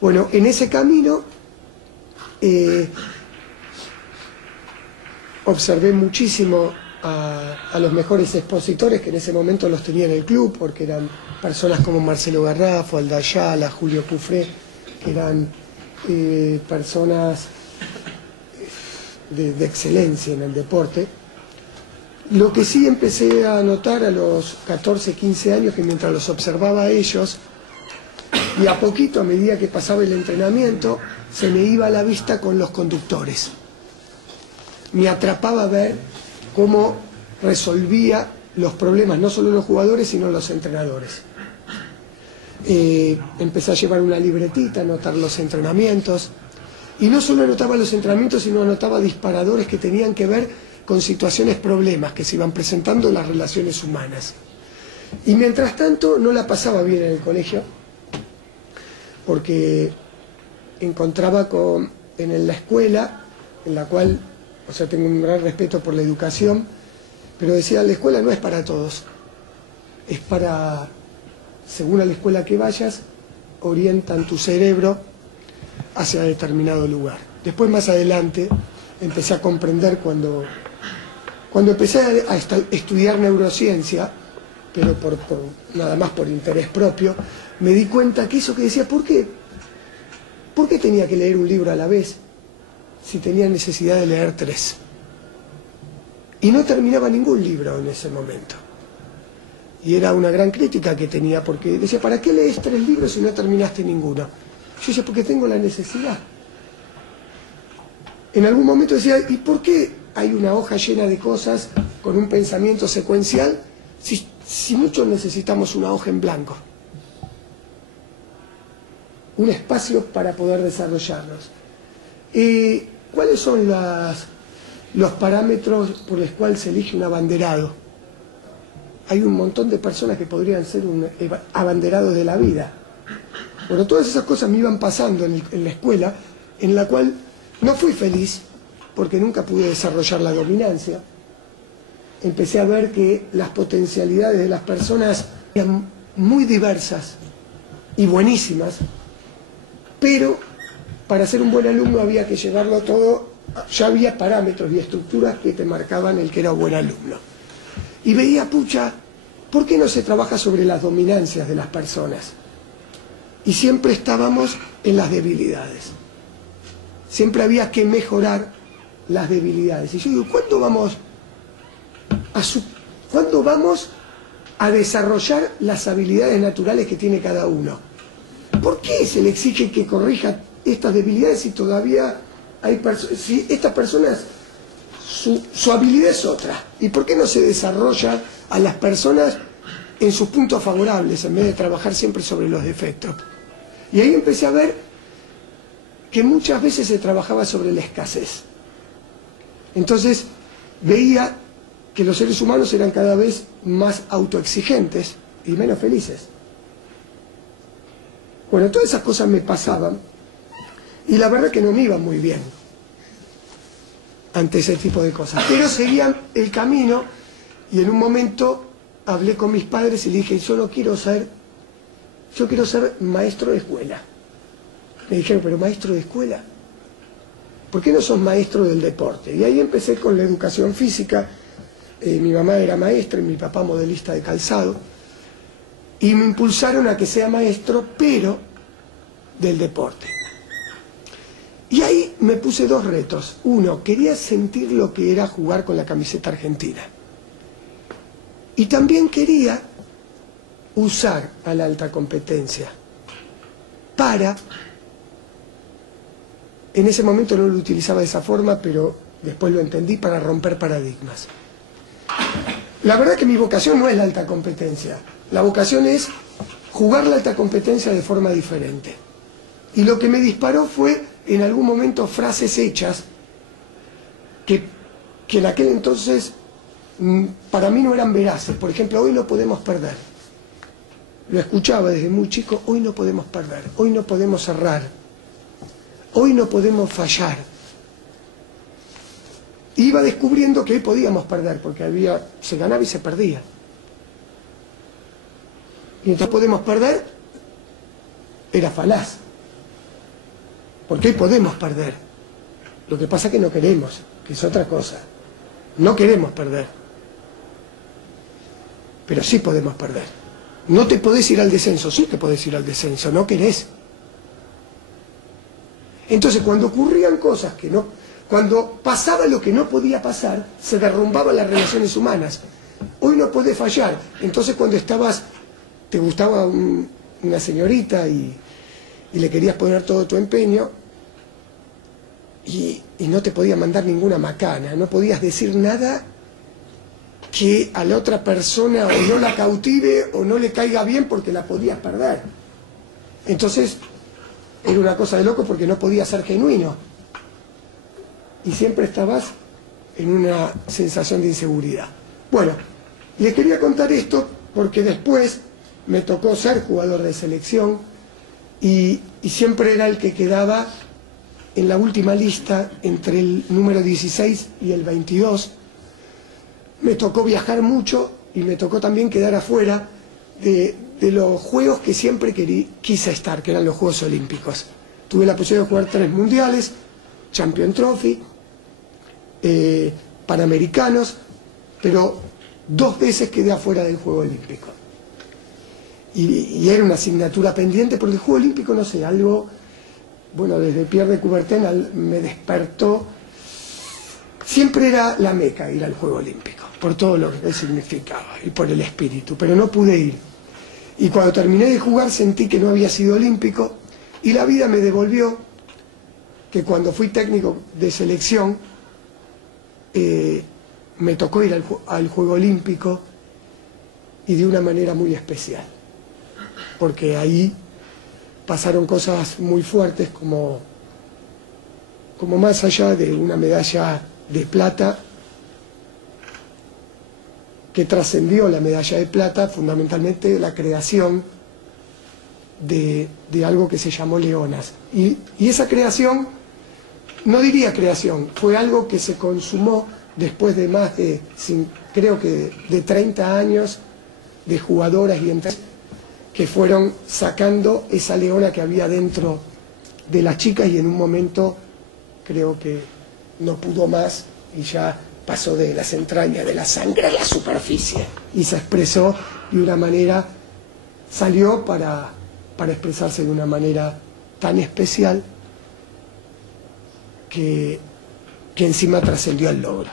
Bueno, en ese camino observé muchísimo a los mejores expositores que en ese momento los tenía en el club, porque eran personas como Marcelo Garrafo, Alda Ayala, Julio Cufré, que eran personas de excelencia en el deporte. Lo que sí empecé a notar a los 14, 15 años, que mientras los observaba a ellos, y a poquito, a medida que pasaba el entrenamiento, se me iba a la vista con los conductores. Me atrapaba ver cómo resolvía los problemas, no solo los jugadores, sino los entrenadores. Empecé a llevar una libretita, a anotar los entrenamientos, y no solo anotaba los entrenamientos, sino anotaba disparadores que tenían que ver con situaciones, problemas que se iban presentando en las relaciones humanas. Y mientras tanto no la pasaba bien en el colegio, porque encontraba en la escuela, en la cual, o sea, tengo un gran respeto por la educación, pero decía, la escuela no es para todos, es para, según a la escuela que vayas, orientan tu cerebro hacia determinado lugar. Después, más adelante, empecé a comprender cuando empecé a estudiar neurociencia, pero nada más por interés propio, me di cuenta que eso que decía, ¿por qué tenía que leer un libro a la vez si tenía necesidad de leer 3? Y no terminaba ningún libro en ese momento. Y era una gran crítica que tenía, porque decía, ¿para qué lees 3 libros si no terminaste ninguno? Yo decía, porque tengo la necesidad. En algún momento decía, ¿y por qué hay una hoja llena de cosas con un pensamiento secuencial si muchos necesitamos una hoja en blanco? Un espacio para poder desarrollarnos. ¿Cuáles son los parámetros por los cuales se elige un abanderado? Hay un montón de personas que podrían ser un abanderado de la vida. Bueno, todas esas cosas me iban pasando en la escuela, en la cual no fui feliz, porque nunca pude desarrollar la dominancia. Empecé a ver que las potencialidades de las personas eran muy diversas y buenísimas, pero para ser un buen alumno había que llevarlo todo, ya había parámetros y estructuras que te marcaban el que era un buen alumno. Y veía, pucha, ¿por qué no se trabaja sobre las dominancias de las personas? Y siempre estábamos en las debilidades. Siempre había que mejorar las debilidades. Y yo digo, ¿cuándo vamos a desarrollar las habilidades naturales que tiene cada uno? ¿Por qué se le exige que corrija estas debilidades si todavía hay personas, si estas personas, su habilidad es otra? ¿Y por qué no se desarrolla a las personas en sus puntos favorables en vez de trabajar siempre sobre los defectos? Y ahí empecé a ver que muchas veces se trabajaba sobre la escasez. Entonces veía que los seres humanos eran cada vez más autoexigentes y menos felices. Bueno, todas esas cosas me pasaban y la verdad que no me iba muy bien ante ese tipo de cosas. Pero seguían el camino y en un momento hablé con mis padres y le dije, yo quiero ser maestro de escuela. Me dijeron, pero maestro de escuela, ¿por qué no sos maestro del deporte? Y ahí empecé con la educación física. Mi mamá era maestra y mi papá modelista de calzado. Y me impulsaron a que sea maestro, pero del deporte. Y ahí me puse 2 retos. Uno, quería sentir lo que era jugar con la camiseta argentina. Y también quería usar a la alta competencia para... En ese momento no lo utilizaba de esa forma, pero después lo entendí, para romper paradigmas. La verdad que mi vocación no es la alta competencia. La vocación es jugar la alta competencia de forma diferente. Y lo que me disparó fue, en algún momento, frases hechas que en aquel entonces para mí no eran veraces. Por ejemplo, hoy no podemos perder. Lo escuchaba desde muy chico, hoy no podemos perder, hoy no podemos errar. Hoy no podemos fallar. Iba descubriendo que hoy podíamos perder, porque se ganaba y se perdía. Y entonces podemos perder, era falaz. porque hoy podemos perder. Lo que pasa es que no queremos, que es otra cosa. No queremos perder, pero sí podemos perder. No te podés ir al descenso, sí te podés ir al descenso, no querés. Entonces, cuando ocurrían cosas que no, cuando pasaba lo que no podía pasar, se derrumbaban las relaciones humanas. Hoy no podés fallar. Entonces, cuando te gustaba una señorita y le querías poner todo tu empeño, y no te podía mandar ninguna macana, no podías decir nada que a la otra persona o no la cautive o no le caiga bien porque la podías perder. Entonces era una cosa de loco porque no podías ser genuino y siempre estabas en una sensación de inseguridad. Bueno, les quería contar esto porque después me tocó ser jugador de selección y siempre era el que quedaba en la última lista entre el número 16 y el 22. Me tocó viajar mucho y me tocó también quedar afuera de los juegos que siempre quise estar, que eran los Juegos Olímpicos. Tuve la posibilidad de jugar 3 mundiales, Champions Trophy, Panamericanos, pero 2 veces quedé afuera del Juego Olímpico. Y era una asignatura pendiente porque el Juego Olímpico, no sé, algo... Bueno, desde Pierre de Coubertin me despertó. Siempre era la meca ir al Juego Olímpico, por todo lo que significaba y por el espíritu, pero no pude ir. Y cuando terminé de jugar sentí que no había sido olímpico y la vida me devolvió que cuando fui técnico de selección me tocó ir al Juego Olímpico y de una manera muy especial, porque ahí pasaron cosas muy fuertes como más allá de una medalla de plata que trascendió la medalla de plata, fundamentalmente la creación de algo que se llamó Leonas. Y esa creación, no diría creación, fue algo que se consumó después de más de, creo que de 30 años de jugadoras y entrenadores que fueron sacando esa leona que había dentro de las chicas y en un momento creo que no pudo más y ya pasó de las entrañas, de la sangre a la superficie y se expresó de una manera, salió para expresarse de una manera tan especial que encima trascendió el logro.